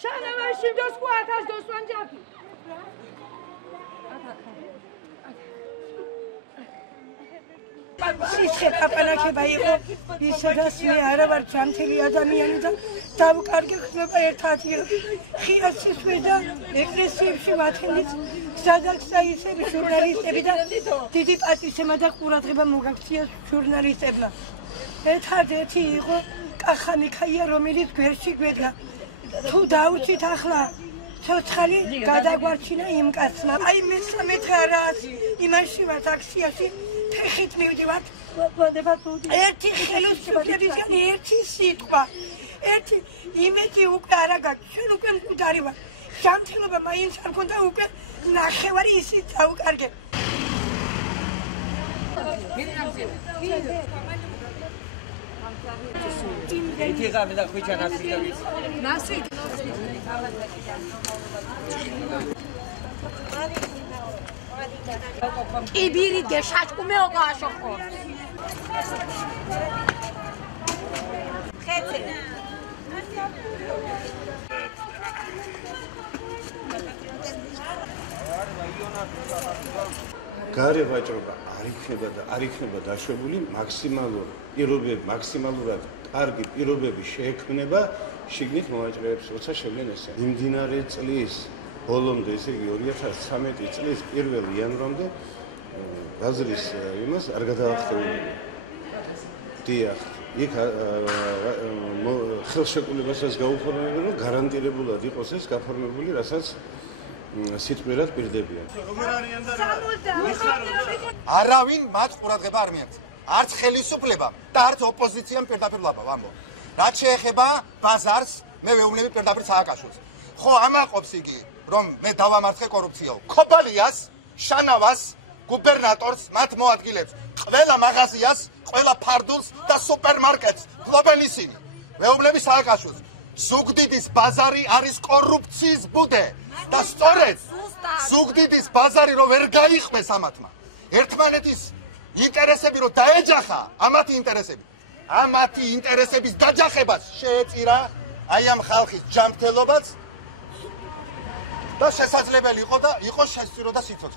Şanavaşım dost bu ataş dostlanacak. Sische აპანაკება იყო ისედაც მე არა ვარ ჯანმრთელი ადამიანი და დავკარგე ხდება ერთად ხიას სისვე და ეკლესიებში ვათენით სადაც საისები ჟურნალისტები და დიდი პატივცემა და ყურადღება მოგაქცია ჟურნალისტებმა ერთადერთი იყო კახანიქაია რომელიც გვერდში გვედგა თუ დაუჩით ახლა ცოცხალი გადაგვარჩინა იმ კაცმა აი მე-13 არაა იმაში ვარ ტაქსიაში ხით მივდივართ ერთი ხელისუფლებისგან ერთი სიტყვა ერთი იმედი უკვე არა გაქვს ჩვენ უკვე მკვდარი ვარ ჯანმრთელობა მაინც არ გქონდა უკვე ნახევარი ისიც დავუკარგე ერთი ღამე და ხვიჩა ნასი იბირი დეშაჭკუმე ოკაშოხო ხეთე გარე ვაჭრობა არ იქნება დაშვებული მაქსიმალურად კარგი პირობები შეექმნება შიგნით მოვაჭრეებს როცა შევლენ ესე მიმდინარე წლის ბოლომდე ესე იგი 2013 წლის 1 იანვრამდე ბაზრის იმას არ გადაახტოვებია. დიახ, იქ ხელშეკრულებასაც გაუფორმებენ, რომ გარანტირებულად იყოს ეს გაფორმებული, რასაც სიტყვიერად პირდებიან. არავინ მათ ყურადღება არ მიაქცია. არც ხელისუფლებამ და არც ოპოზიციამ პირდაპირ ვამბობ. რაც შეეხება ბაზარს, მე ვეუბნები პირდაპირ სააკაშვილს. ხო, ამაყობს იგი რომ მე დავამარცხე კორუფციაო. ქობალიას, შანავას, გუბერნატორს, მათ მოადგილებს, ყველა მაღაზიას, ყველა ფარდულს და სუპერმარკეტს ფლობენ ისინი. მეუბნები სააკაშვილს, ზუგდიდის ბაზარი არის კორუფციის ბუდე და სწორედ ზუგდიდის ბაზარი რომ ვერ გაიხმეს ამათმა. ერთმანეთის ინტერესები რომ დაეჯახა, ამათი ინტერესების დაჯახებას შეეწირა აი ამ ხალხის ჯანმრთელობაც და შესაძლებელი იყო და იყოს შესწირო და სიცოცხლე.